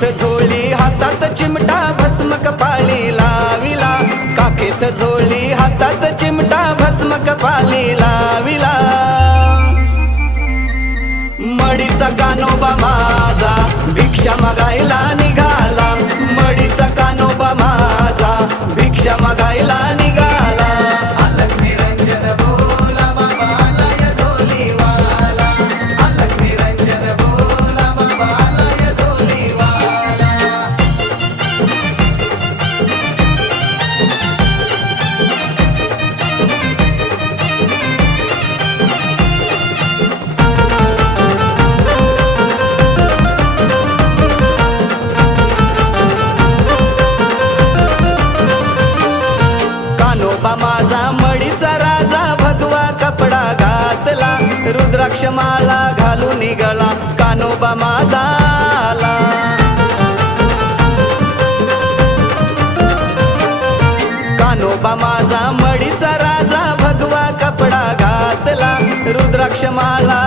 काखेत झोळी हातात चिमटा भस्म कपाळी कानोबा माझा मडीचा राजा भगवा कपडा घातला रुद्राक्ष माला घालून निघाला कानोबा माझा आला. कानोबा माझा मडीचा राजा भगवा कपडा घातला रुद्राक्ष माला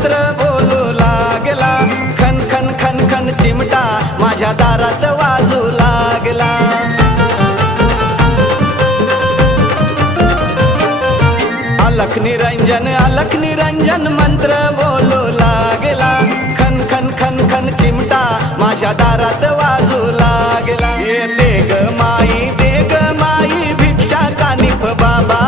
मंत्र बोलू लागला. खन खन खन खन चिमटा माझ्या दारात वाजू लागला. अलख निरंजन अलख निरंजन मंत्र बोलू लागला. खन खन खन खन चिमटा माझ्या दारात वाजू लागला. ये देग माई देग माई भिक्षा कानिफ बाबा.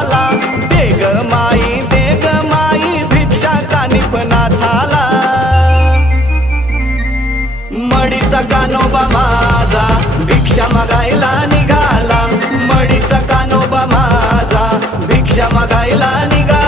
कानोबा माझा. भिक्षा मागायला निघाला. मडीचा कानोबा माझा. भिक्षा मागायला निघाला.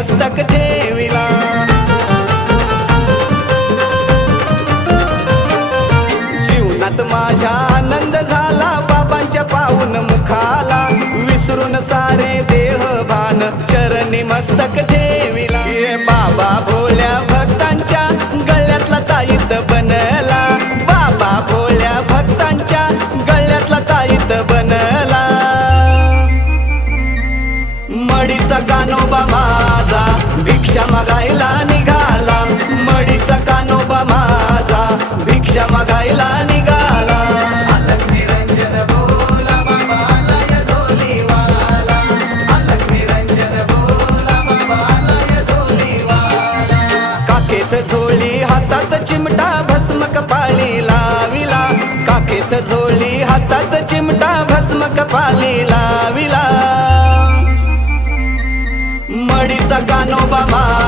मस्तक ठेविला जीवनात माझ्या आनंद झाला बाबांच्या पाहून मुखाला. विसरून सारे देह भान चरणी मस्तक ठेविला बाबा भोल्या भक्तांच्या गळ्यातला ताईत बनला. बाबा भोल्या भक्तांच्या गळ्यातला ताईत बनला. मडीचा कानोबा माझा भिक्षा मागायला निघाला. मडीचा कानोबा माझा. भिक्षा मागायला निघाला. काकेत झोळी हातात चिमटा भस्म कपाळी लाविला. काकेत झोळी हातात चिमटा भस्म कपाळी कानोबा